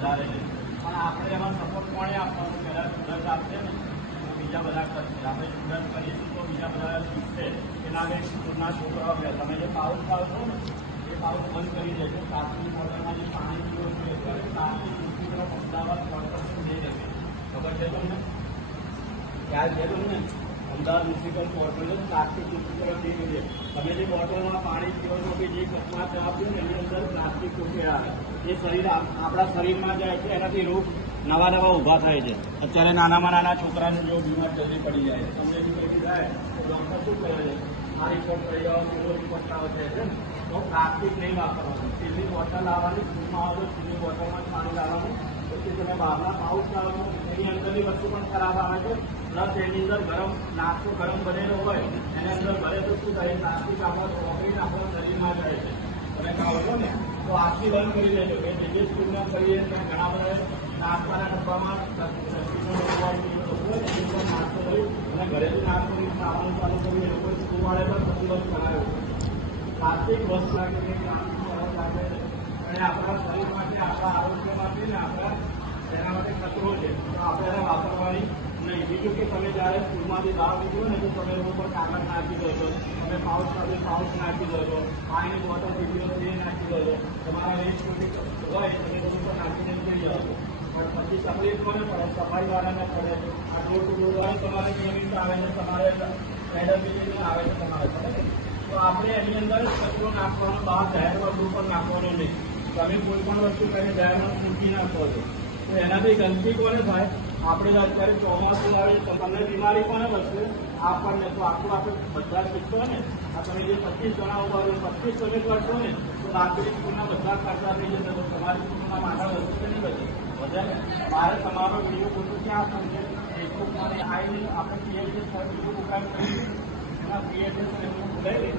વધારે છે, પણ આપણે એમાં સપોર્ટ કોણે આપવાનું? પહેલાં સ્ટુડન્ટ આપશે ને તો બીજા બધા કરશે. આપણે સ્ટુડન્ટ કરીશું તો બીજા બધા શીખશે કે ના ભાઈ સ્કૂલના છોકરાઓ ગયા. તમે જે પાઉચ પાડશો ને એ પાઉચ બંધ કરી દેજો. પ્લાસ્ટિક બોટલમાં જે પાણી પીવો જોઈએ ત્યારે પ્લાસ્ટિક દૂસરી તરફ અમદાવાદ કોર્પોરેશન જઈ રહેશે. ખબર છે તમને? ખ્યાલ છે તમને? અમદાવાદ મ્યુનિસિપલ કોર્પોરેશન પ્લાસ્ટિક દૂસરી તરફ જઈ રહી છે. તમે જે બોટલમાં પાણી પીવો છો કે જે કપમાં ચા પીઓ ને એની અંદર પ્લાસ્ટિક કોકે આવે એ શરીર આપણા શરીરમાં જાય છે, એનાથી રોગ નવા નવા ઊભા થાય છે. અત્યારે નાનામાં નાના છોકરાને જો બીમાર જલ્દી પડી જાય છે, તમને બી કંઈ થાય તો ડૉક્ટર શું કરે છે? આ રિપોર્ટ કરી જાઓ, પેલો રિપોર્ટ આવે છે. તો પ્લાસ્ટિક નહીં વાપરવાનું. સ્ટીલની બોટલ લાવવાની, સ્કૂલમાં આવો સ્ટીલની બોટલમાં પાણી લાવવાનું. પછી તમે બહારના પાઉચ લાવો એની અંદરની વસ્તુ પણ ખરાબ આવે છે. પ્લસ એની અંદર ગરમ નાસ્તો ગરમ બનેલો હોય એની અંદર ભરે તો શું થાય? પ્લાસ્ટિક આપણા ચોકડીને આપણા શરીરમાં જાય છે. તમે ખાઓ છો ને તો આખી બંધ કરી દેજો. કે જે સ્કૂલમાં કરીએ ત્યાં ઘણા બધા નાસ્તાના ડબ્બામાં નાસ્તો કરી અને ઘરેથી નાસ્તો ખાવાનું ચાલુ કરી એ લોકો સ્કૂલવાળે પણ પ્રતિબંધ કરાયો છે. પ્લાસ્ટિક વસ્તુ લાગે અને આપણા શરીર માટે, આપણા આરોગ્ય માટે ને આપણા એના માટે ખતરો છે. તો આપણે એને વાપરવાની નહીં. બીજું કે તમે જ્યારે સ્કૂલમાંથી બહાર નીકળો ને તો તમે રોડ પર કાગળ નાખી દો છો, તમે પાઉચ સાથે પાઉચ નાખી દો છો, પાણીની બોટલ પીધી હોય એ નાખી દો છો, તમારા વેસ્ટ હોય તમે રોડ પર નાખીને જઈ જાઓ છો. પણ પછી તકલીફ કોને પડે? સફાઈવાળાને પડે. આ ડોર ટુ ડોર તમારે નિયમિત આવે છે, તમારે મેડમ આવે છે, તમારે પડે. તો આપણે એની અંદર કચરો નાખવાનો, બહાર જાહેર વસ્તુ પર નાખવાનો નહીં. તમે કોઈ પણ વસ્તુ કરીને જાહેરમાં મૂકી નાખો છો તો એનાથી ગંદકી કોને થાય? આપણે અત્યારે ચોમાસું આવે તો તમને બીમારી કોને વધશે? આપણને. તો આખું આપણે બધા શીખશો ને. આ તમે જે 25 જણા ઉભા છો, 25 તમે કરશો ને તો રાત્રિ સ્કૂલના બધા ખર્ચા થઈ જશે. તો તમારી સ્કૂલમાં આગળ વધશે કે નહીં વધે? વધે ને. મારે તમારો વિડીયો ફોટો ક્યાં આપવું છે? ફેસબુકમાં આવીને આપણે ક્રિએટ ફેસબુક ઉપાય કરીશું એના ક્રિએટ બોલાવી